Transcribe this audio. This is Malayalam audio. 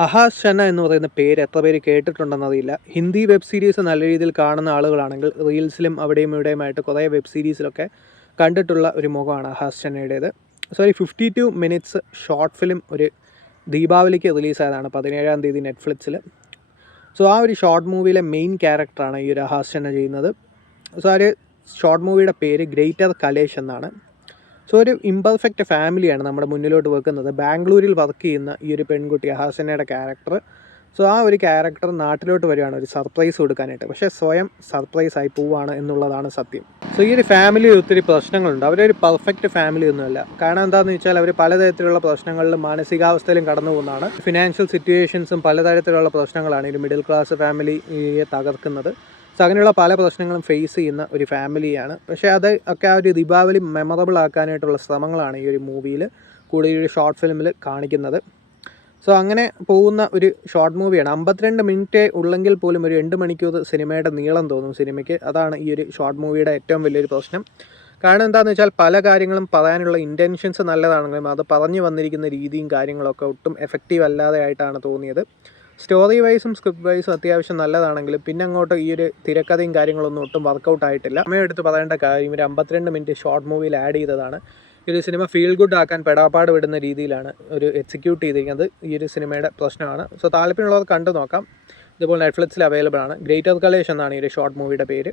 അഹാസ് ഷന എന്ന് പറയുന്ന പേര് എത്ര പേര് കേട്ടിട്ടുണ്ടെന്നറിയില്ല. ഹിന്ദി വെബ് സീരീസ് നല്ല രീതിയിൽ കാണുന്ന ആളുകളാണെങ്കിൽ റീൽസിലും അവിടെയും ഇവിടെയുമായിട്ട് കുറേ വെബ് സീരീസിലൊക്കെ കണ്ടിട്ടുള്ള ഒരു മുഖമാണ് അഹാസ് ഷനയുടേത്. സോ ഒരു 52 മിനിറ്റ്സ് ഷോർട്ട് ഫിലിം ഒരു ദീപാവലിക്ക് റിലീസായതാണ് 17-ാം തീയതി നെറ്റ്ഫ്ലിക്സിൽ. സോ ആ ഒരു ഷോർട്ട് മൂവിയിലെ മെയിൻ ക്യാരക്ടറാണ് ഈ ഒരു അഹാസ് ഷന ചെയ്യുന്നത്. സോ ആ ഒരു ഷോർട്ട് മൂവിയുടെ പേര് ഗ്രേറ്റർ കലേഷ് എന്നാണ്. സോ ഒരു ഇംപെർഫെക്റ്റ് ഫാമിലിയാണ് നമ്മുടെ മുന്നിലോട്ട് വെക്കുന്നത്. ബാംഗ്ലൂരിൽ വർക്ക് ചെയ്യുന്ന ഈ ഒരു പെൺകുട്ടി അഹാസനയുടെ ക്യാരക്ടർ. സോ ആ ഒരു ക്യാരക്ടർ നാട്ടിലോട്ട് വരികയാണ് ഒരു സർപ്രൈസ് കൊടുക്കാനായിട്ട്. പക്ഷേ സ്വയം സർപ്രൈസായി പോവുകയാണ് എന്നുള്ളതാണ് സത്യം. സോ ഈ ഒരു ഫാമിലിയിൽ ഒത്തിരി പ്രശ്നങ്ങളുണ്ട്. അവരൊരു പെർഫെക്റ്റ് ഫാമിലി ഒന്നുമല്ല. കാരണം എന്താണെന്ന് വെച്ചാൽ അവർ പലതരത്തിലുള്ള പ്രശ്നങ്ങളിലും മാനസികാവസ്ഥയിലും കടന്നു പോകുന്നതാണ്. ഫിനാൻഷ്യൽ സിറ്റുവേഷൻസും പലതരത്തിലുള്ള പ്രശ്നങ്ങളാണ് ഈ മിഡിൽ ക്ലാസ് ഫാമിലിയെ തകർക്കുന്നത്. സോ അങ്ങനെയുള്ള പല പ്രശ്നങ്ങളും ഫേസ് ചെയ്യുന്ന ഒരു ഫാമിലിയാണ്. പക്ഷേ അത് ഒക്കെ ആ ഒരു ദീപാവലി മെമ്മറബിൾ ആക്കാനായിട്ടുള്ള ശ്രമങ്ങളാണ് ഈ ഒരു മൂവിയിൽ കൂടി ഈ ഒരു ഷോർട്ട് ഫിലിമിൽ കാണിക്കുന്നത്. സോ അങ്ങനെ പോകുന്ന ഒരു ഷോർട്ട് മൂവിയാണ്. 52 മിനിറ്റ് ഉള്ളെങ്കിൽ പോലും ഒരു 2 മണിക്കൂർ സിനിമയുടെ നീളം തോന്നും സിനിമയ്ക്ക്. അതാണ് ഈ ഒരു ഷോർട്ട് മൂവിയുടെ ഏറ്റവും വലിയൊരു പ്രശ്നം. കാരണം എന്താണെന്ന് വെച്ചാൽ പല കാര്യങ്ങളും പറയാനുള്ള ഇൻറ്റൻഷൻസ് നല്ലതാണെങ്കിലും അത് പറഞ്ഞു വന്നിരിക്കുന്ന രീതിയും കാര്യങ്ങളൊക്കെ ഒട്ടും എഫക്റ്റീവ് അല്ലാതെ ആയിട്ടാണ് തോന്നിയത്. സ്റ്റോറി വൈസും സ്ക്രിപ്റ്റ് വൈസും അത്യാവശ്യം നല്ലതാണെങ്കിലും പിന്നെ അങ്ങോട്ട് ഈ ഒരു തിരക്കഥയും കാര്യങ്ങളൊന്നും ഒട്ടും വർക്കൗട്ട് ആയിട്ടില്ല. സമയമെടുത്ത് പറയേണ്ട കാര്യം ഒരു 52 മിനിറ്റ് ഷോർട്ട് മൂവിയിൽ ആഡ് ചെയ്തതാണ്. ഈ ഒരു സിനിമ ഫീൽ ഗുഡ് ആക്കാൻ പെടാപ്പാട് വിടുന്ന രീതിയിലാണ് ഒരു എക്സിക്യൂട്ട് ചെയ്തിരിക്കുന്നത്. ഈ ഒരു സിനിമയുടെ പ്രശ്നമാണ്. സോ താല്പര്യമുള്ളവർ കണ്ടു നോക്കാം. ഇതുപോലെ നെറ്റ്ഫ്ലിക്സിൽ അവൈലബിൾ ആണ്. ഗ്രേറ്റർ കലേഷ് എന്നാണ് ഈ ഒരു ഷോർട്ട് മൂവിയുടെ പേര്.